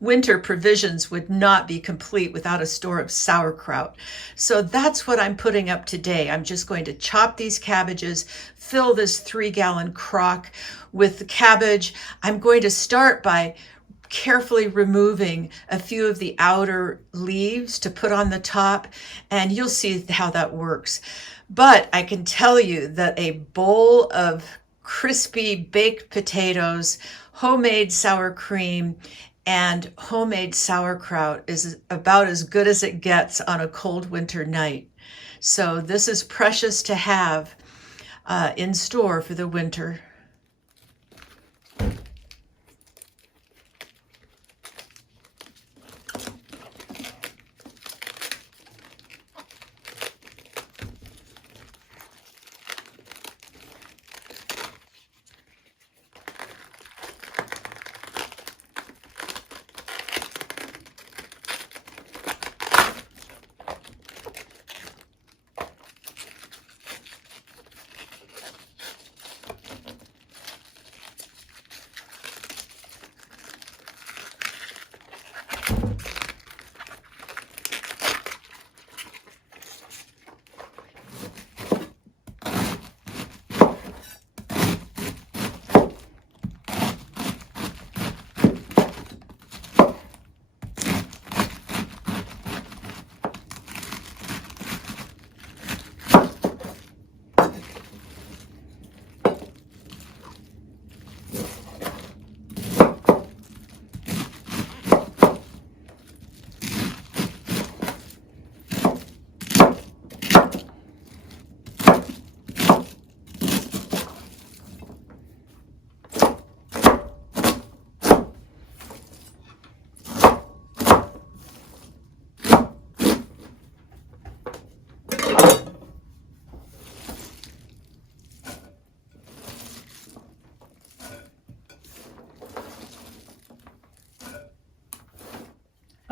winter provisions would not be complete without a store of sauerkraut. So that's what I'm putting up today. I'm just going to chop these cabbages, fill this 3-gallon crock with the cabbage. I'm going to start by carefully removing a few of the outer leaves to put on the top, and you'll see how that works. But I can tell you that a bowl of crispy baked potatoes, homemade sour cream, and homemade sauerkraut is about as good as it gets on a cold winter night. So this is precious to have in store for the winter.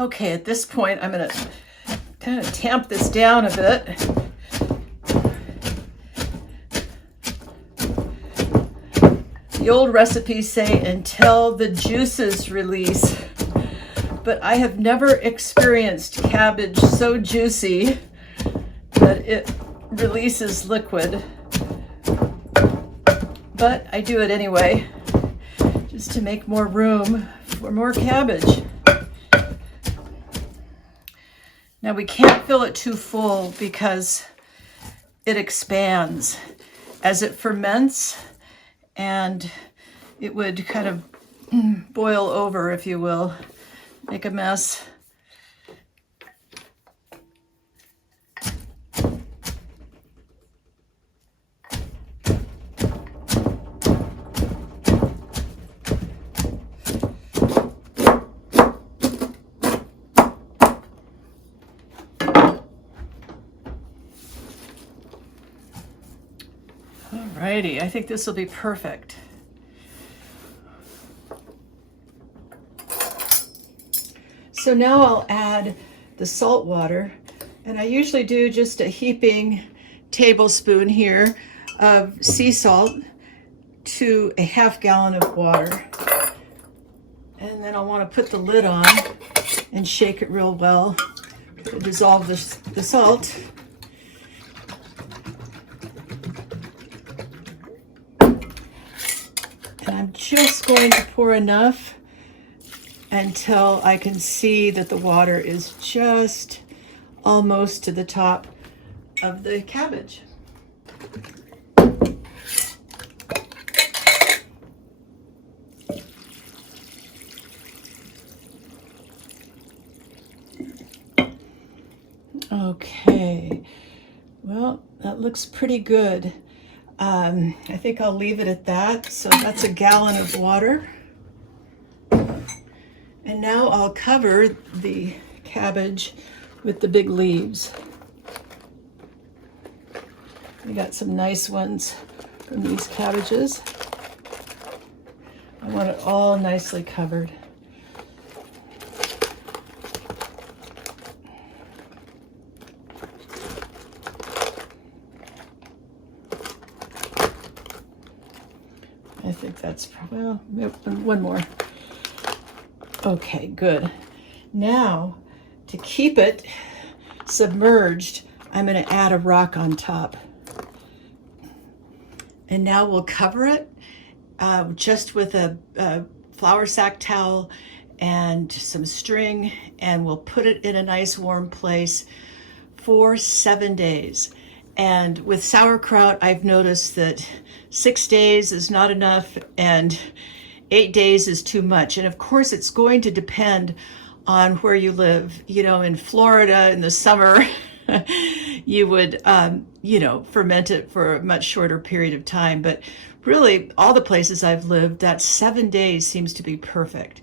Okay, at this point, I'm going to kind of tamp this down a bit. The old recipes say until the juices release, but I have never experienced cabbage so juicy that it releases liquid. But I do it anyway, just to make more room for more cabbage. Now we can't fill it too full because it expands as it ferments, and it would kind of boil over, if you will, make a mess. Alrighty, I think this will be perfect. So now I'll add the salt water, and I usually do just a heaping tablespoon here of sea salt to a half gallon of water. And then I'll want to put the lid on and shake it real well to dissolve the salt. And I'm just going to pour enough until I can see that the water is just almost to the top of the cabbage. Okay, well, that looks pretty good. I think I'll leave it at that. So that's a gallon of water. And now I'll cover the cabbage with the big leaves. We got some nice ones from these cabbages. I want it all nicely covered. I think that's probably, well, one more. Okay, good. Now, to keep it submerged, I'm going to add a rock on top. And now we'll cover it just with a flour sack towel and some string, and we'll put it in a nice warm place for 7 days. And with sauerkraut, I've noticed that 6 days is not enough and 8 days is too much. And of course, it's going to depend on where you live. You know, in Florida in the summer, you would, ferment it for a much shorter period of time. But really, all the places I've lived, that 7 days seems to be perfect.